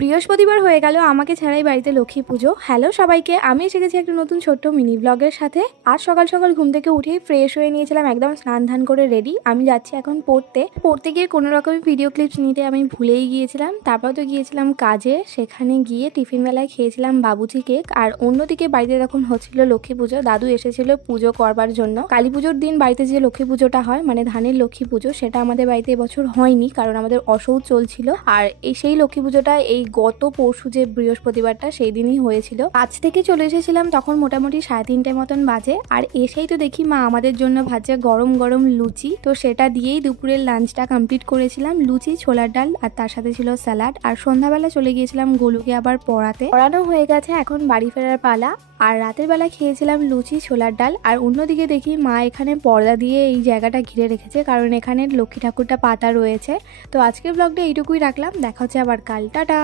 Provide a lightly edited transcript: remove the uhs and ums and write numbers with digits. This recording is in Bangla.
বৃহস্পতিবার হয়ে গেল আমাকে ছাড়াই বাড়িতে লক্ষ্মী পুজো। হ্যালো সবাইকে, আমি এসে গেছি একটা নতুন ছোট্ট মিনি ব্লগের সাথে। আজ সকাল সকাল ঘুম থেকে উঠেই ফ্রেশ হয়ে নিয়েছিলাম, একদম স্নান ধান করে রেডি। আমি যাচ্ছি এখন পড়তে গিয়ে কোনো রকমের ভিডিও ক্লিপস নিতে আমি ভুলেই গিয়েছিলাম। তারপর তো গিয়েছিলাম কাজে, সেখানে গিয়ে টিফিন বেলায় খেয়েছিলাম বাবুচি কেক। আর অন্যদিকে বাড়িতে তখন হচ্ছিল লক্ষ্মী পুজো, দাদু এসেছিল পুজো করবার জন্য। কালী পুজোর দিন বাড়িতে যে লক্ষ্মী পুজোটা হয়, মানে ধানের লক্ষ্মী পুজো, সেটা আমাদের বাড়িতে এবছর হয়নি, কারণ আমাদের অসৌচ চলছিল। আর সেই লক্ষ্মী পুজোটা এই গত পরশু যে বৃহস্পতিবারটা সেই দিনই হয়েছিল। আজ থেকে চলে এসেছিলাম তখন মোটামুটি 3:30 মতন বাজে। আর এসেই তো দেখি মা আমাদের জন্য ভাজছে গরম গরম লুচি। তো সেটা দিয়েই দুপুরের লাঞ্চটা কমপ্লিট করেছিলাম, লুচি, ছোলার ডাল, আর তার সাথে ছিল স্যালাড। আর সন্ধ্যাবেলা চলে গিয়েছিলাম গোলুকে আবার পড়ানো হয়ে গেছে, এখন বাড়ি ফেরার পালা। আর রাতের বেলা খেয়েছিলাম লুচি, ছোলার ডাল। আর অন্যদিকে দেখি মা এখানে পর্দা দিয়ে এই জায়গাটা ঘিরে রেখেছে, কারণ এখানে লক্ষ্মী ঠাকুরটা পাতা রয়েছে। তো আজকের ব্লগটা এইটুকুই রাখলাম, দেখা হচ্ছে আবার কাল, টাটা।